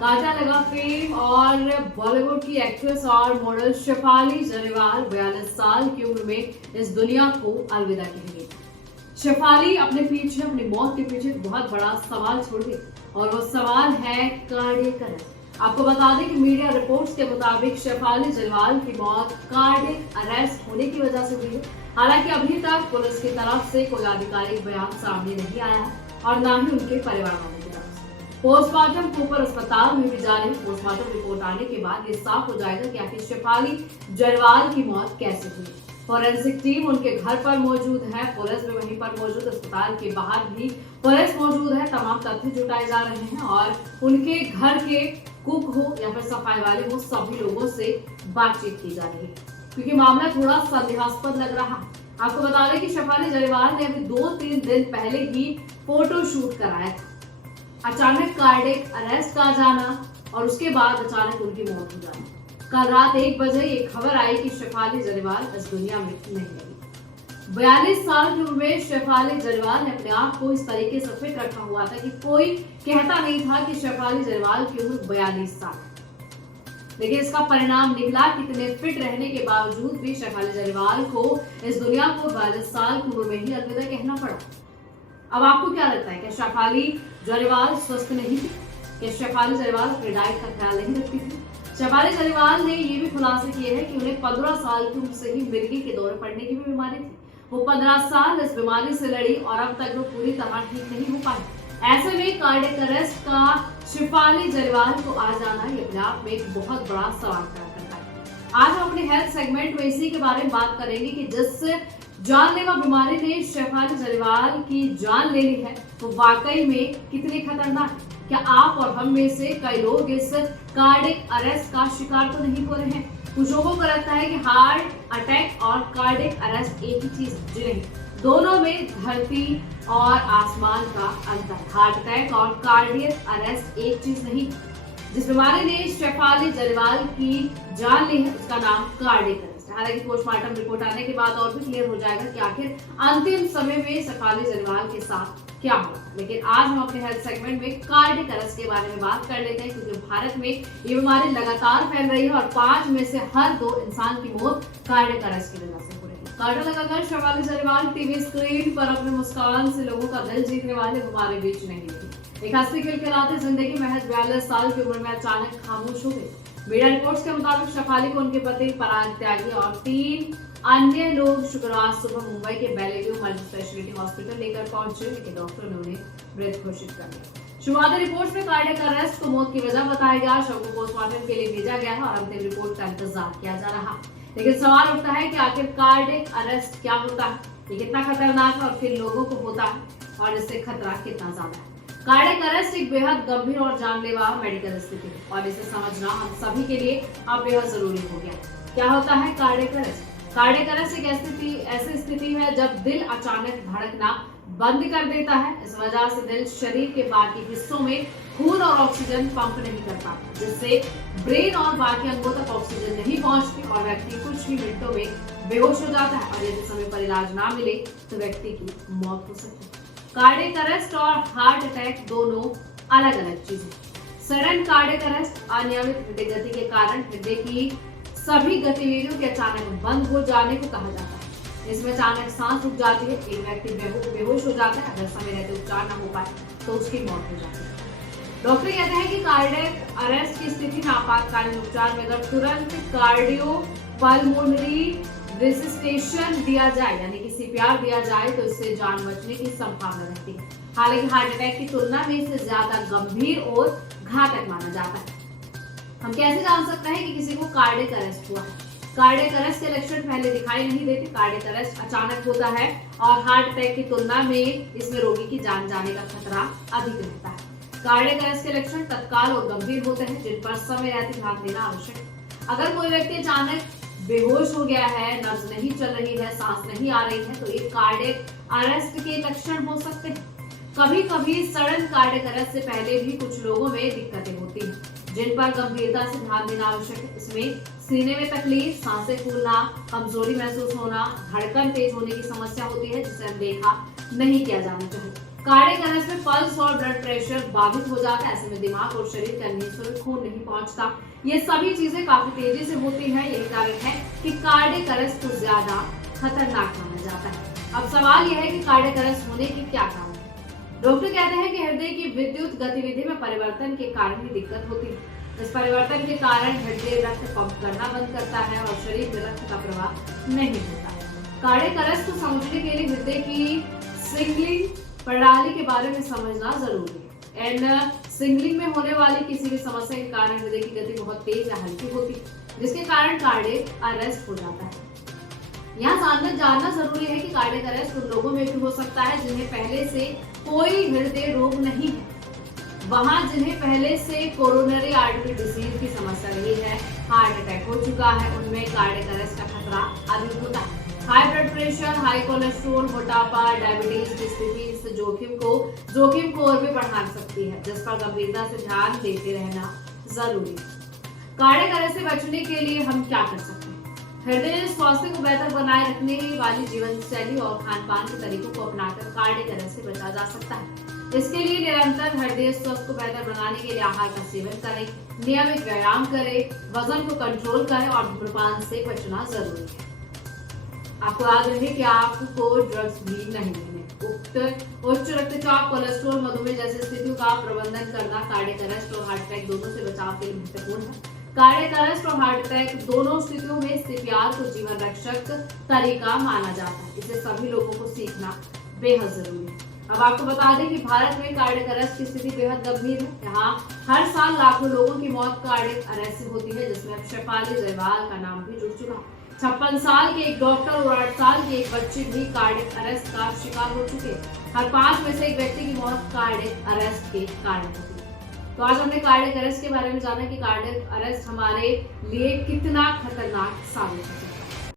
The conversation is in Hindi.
कांटा लगा फेम और बॉलीवुड की एक्ट्रेस और मॉडल शेफाली जरीवाल 42 साल की उम्र में इस दुनिया को अलविदा कह गई। शेफाली अपनी मौत के पीछे एक बहुत बड़ा सवाल छोड़ गई और वो सवाल है कार्डियक अरेस्ट। आपको बता दें कि मीडिया रिपोर्ट्स के मुताबिक शेफाली जरीवाल की मौत कार्डियक अरेस्ट होने की वजह से हुई है। हालांकि अभी तक पुलिस की तरफ से कोई आधिकारिक बयान सामने नहीं आया और न ही उनके परिवार वालों की तरफ से। पोस्टमार्टम कूपर अस्पताल में भी जारी पोस्टमार्टम रिपोर्ट आने के बाद ये साफ हो जाएगा कि आखिर शेफाली जरीवाल की मौत कैसे हुई। फॉरेंसिक टीम उनके घर पर मौजूद है, पुलिस भी वहीं पर मौजूद, अस्पताल के बाहर भी पुलिस मौजूद है। तमाम तथ्य जुटाए जा रहे हैं और उनके घर के कुक हो या फिर सफाई वाले हो, सभी लोगों से बातचीत की जा रही है क्योंकि मामला थोड़ा संदेहास्पद लग रहा है। आपको बता दें कि शेफाली जरीवाल ने अभी 2-3 दिन पहले ही फोटो शूट कराया था। अचानक कार्डियक अरेस्ट का जाना और उसके बाद अचानक उनकी मौत हो जाना। कल रात 1 बजे ये खबर आई कि शेफाली जरीवाल इस दुनिया में नहीं रही। 42 साल की उम्र में शेफाली जरीवाल ने अपने आप को इस तरीके से फिट रखा हुआ था कि कोई कहता नहीं था कि शेफाली जरीवाल की उम्र 42 साल है। लेकिन इसका परिणाम निकला कि इतने फिट रहने के बावजूद भी शेफाली जरीवाल को इस दुनिया को 42 साल की उम्र में ही अलविदा कहना पड़ा। अब आपको क्या लगता है, क्या शेफाली जरीवाल स्वस्थ नहीं थी? क्या शेफाली जरीवाल अपनी डाइट का ख्याल नहीं रखती थी? शेफाली जरीवाल ने ये भी खुलासे किए हैं कि उन्हें 15 साल की उम्र से ही मिर्गी के दौरे पड़ने की भी बीमारी थी। वो 15 साल इस बीमारी से लड़ी और अब तक वो पूरी तरह ठीक नहीं हो पाई। ऐसे में कार्डियक अरेस्ट का शेफाली जरीवाल को आ जाना ये अपने आप में एक बहुत बड़ा सवाल खड़ा करता है। आज हम अपने हेल्थ सेगमेंट में इसी के बारे में बात करेंगे कि जिस जानलेवा बीमारी ने शेफाली जरीवाल की जान ले ली है वो वाकई में कितनी खतरनाक है। क्या आप और हम में से कई लोग इस कार्डियक अरेस्ट का शिकार तो नहीं हो रहे हैं? कुछ लोगों को लगता है कि हार्ट अटैक और कार्डियक अरेस्ट एक ही चीज है। जी नहीं, दोनों में धरती और आसमान का अंतर। हार्ट अटैक और कार्डियक अरेस्ट एक चीज नहीं। जिस बीमारी ने शेफाली जरीवाल की जान ली है उसका नाम कार्डियक अरेस्ट। हालांकि पोस्टमार्टम रिपोर्ट आने के बाद और भी क्लियर हो जाएगा कि आखिर अंतिम समय में शेफाली जरीवाल के साथ क्या होगा। लेकिन आज हम अपने हेल्थ सेगमेंट में कार्डियक अरेस्ट के बारे में बात कर लेते हैं क्योंकि भारत में ये बीमारी लगातार फैल रही है और 5 में से हर 2 इंसान की मौत कार्डियक अरेस्ट की वजह से हो रही है। कांटा लगाकर शेफाली जरीवाल टीवी स्क्रीन पर अपने मुस्कान से लोगों का दिल जीतने वाले हमारे बीच नहीं थी। एक हंसी खिलखिलाती जिंदगी महज 42 साल की उम्र में अचानक खामोश हो गई। मीडिया रिपोर्ट्स के मुताबिक शेफाली को उनके पति पराग त्यागी और 3 अन्य लोग शुक्रवार सुबह मुंबई के बेलेव्यू मल्टी स्पेशलिटी हॉस्पिटल लेकर पहुंचे, लेकिन डॉक्टर ने उन्हें मृत घोषित कर दिया। शुरुआती रिपोर्ट में कार्डियक अरेस्ट को मौत की वजह बताया गया। शव को पोस्टमार्टम के लिए भेजा गया है और अंतिम रिपोर्ट का इंतजार किया जा रहा है। लेकिन सवाल उठता है कि आखिर कार्डियक अरेस्ट क्या होता है, ये कितना खतरनाक है और किन लोगों को होता है और इससे खतरा कितना ज्यादा है। कार्डियक अरेस्ट एक बेहद गंभीर और जानलेवा मेडिकल स्थिति है और इसे समझना हम सभी के लिए अब बेहद जरूरी हो गया। क्या होता है कार्डियक अरेस्ट? कार्डियक अरेस्ट एक ऐसी स्थिति है जब दिल अचानक धड़कना बंद कर देता है। इस वजह से दिल शरीर के बाकी हिस्सों में खून और ऑक्सीजन पंप नहीं कर पाता, जिससे ब्रेन और बाकी अंगों तक ऑक्सीजन नहीं पहुंचती और व्यक्ति कुछ ही मिनटों में बेहोश हो जाता है और यदि समय पर इलाज ना मिले तो व्यक्ति की मौत हो सकती है। कार्डियक अरेस्ट और हार्ट अटैक दोनों अलग अलग चीजें। सडन कार्डियक अरेस्ट अनियमित हृदय गति के कारण हृदय की सभी गतिविधियों के अचानक बंद हो जाने को कहा जाता है। इसमें अचानक सांस रुक जाती है, एक व्यक्ति बेहोश हो जाता है, अगर समय रहते उपचार न हो पाए तो उसकी मौत हो जाती है। डॉक्टर कहते हैं कि कार्डियक अरेस्ट की स्थिति में आपातकालीन उपचार में अगर तुरंत कार्डियो पल्मोनरी रेसिस्टेशन दिया जाए यानी कि CPR दिया जाए तो इससे जान बचने की संभावना रहती है। हालांकि हार्ट अटैक की तुलना में इसे ज्यादा गंभीर और घातक माना जाता है। हम कैसे जान सकते हैं कि किसी को कार्डियक अरेस्ट हुआ है? कार्डियक अरेस्ट के लक्षण पहले दिखाई नहीं देते। कार्डियक अरेस्ट अचानक होता है और हार्ट अटैक की तुलना में इसमें रोगी की जान जाने का खतरा अधिक रहता है। कार्डियक अरेस्ट के लक्षण तत्काल और गंभीर होते हैं जिन पर समय रहते ध्यान देना आवश्यक है। अगर कोई व्यक्ति अचानक बेहोश हो गया है, नब्ज नहीं चल रही है, सांस नहीं आ रही है तो ये कार्डियक अरेस्ट के लक्षण हो सकते हैं। कभी कभी सडन कार्डियक अरेस्ट से पहले भी कुछ लोगों में दिक्कतें होती हैं जिन पर गंभीरता से ध्यान देना आवश्यक है। इसमें सीने में तकलीफ, सांसें फूलना, कमजोरी महसूस होना, धड़कन तेज होने की समस्या होती है जिसे अनदेखा नहीं किया जाना चाहिए। कार्डियक अरेस्ट में पल्स और ब्लड प्रेशर बाधित हो जाता है, ऐसे में दिमाग और शरीर के अन्य हिस्सों में खून नहीं पहुंचता। ये सभी चीजें काफी तेजी से होती हैं। यही कारण है कि कार्डियक अरेस्ट को ज्यादा खतरनाक माना जाता है। अब सवाल यह है कि कार्डियक अरेस्ट होने की क्या कारण है। डॉक्टर कहते हैं कि हृदय की विद्युत गतिविधि में परिवर्तन के कारण ही दिक्कत होती है। इस परिवर्तन के कारण हृदय रक्त पंप करना बंद करता है और शरीर में रक्त का प्रवाह नहीं होता। कार्डियक अरेस्ट को समझने के लिए हृदय की सिग्नलिंग प्रणाली के बारे में समझना जरूरी है। एंड सिग्नलिंग में होने वाली किसी भी समस्या के कारण हृदय की गति बहुत तेज या हल्की होती है, जिसके कारण कार्डियक अरेस्ट हो जाता है। यहाँ जानना जरूरी है कि कार्डियक अरेस्ट उन लोगों में भी हो सकता है जिन्हें पहले से कोई हृदय रोग नहीं है। वहां जिन्हें पहले से कोरोनरी आर्टरी डिजीज की समस्या रही है, हार्ट अटैक हो चुका है, उनमें कार्डियक अरेस्ट का खतरा अधिक होता है। High blood pressure, high cholesterol, मोटापा, डायबिटीज की स्थिति इस जोखिम को और भी बढ़ा सकती है, जिस पर गंभीरता से ध्यान देते रहना जरूरी है। कार्डियक अरेस्ट से बचने के लिए हम क्या कर सकते हैं? हृदय स्वास्थ्य को बेहतर बनाए रखने वाली जीवन शैली और खान पान के तरीकों को अपनाकर कार्डियक अरेस्ट से बचा जा सकता है। इसके लिए निरंतर हृदय स्वास्थ्य को बेहतर बनाने के लिए आहार का सेवन करें, नियमित व्यायाम करें, वजन को कंट्रोल करें और धूम्रपान से बचना जरूरी है। आपको याद रहे कि आपको ड्रग्स भी नहीं लेने। उच्च रक्तचाप, कोलेस्ट्रॉल, मधुमेह जैसी स्थितियों का प्रबंधन करना कार्डियक अरेस्ट और हार्ट अटैक दोनों से बचाव के लिए महत्वपूर्ण है। कार्डियक अरेस्ट और हार्ट अटैक दोनों स्थितियों में सीपीआर को जीवन रक्षक तरीका माना जाता है। इसे सभी लोगों को सीखना बेहद जरूरी है। अब आपको बता दें कि भारत में कार्डियक अरेस्ट की स्थिति बेहद गंभीर है। यहाँ हर साल लाखों लोगों की मौत कार्डियक अरेस्ट से होती है, जिसमें अब शेफाली जयसवाल का नाम भी जुड़ चुका है। 56 साल के एक डॉक्टर और 8 साल के एक बच्चे भी कार्डियक अरेस्ट का शिकार हो चुके हैं। हर 5 में से एक व्यक्ति की मौत कार्डियक अरेस्ट के कारण होती है। तो आज हमने कार्डियक अरेस्ट के बारे में जाना कि कार्डियक अरेस्ट हमारे लिए कितना खतरनाक साबित हो सकता है।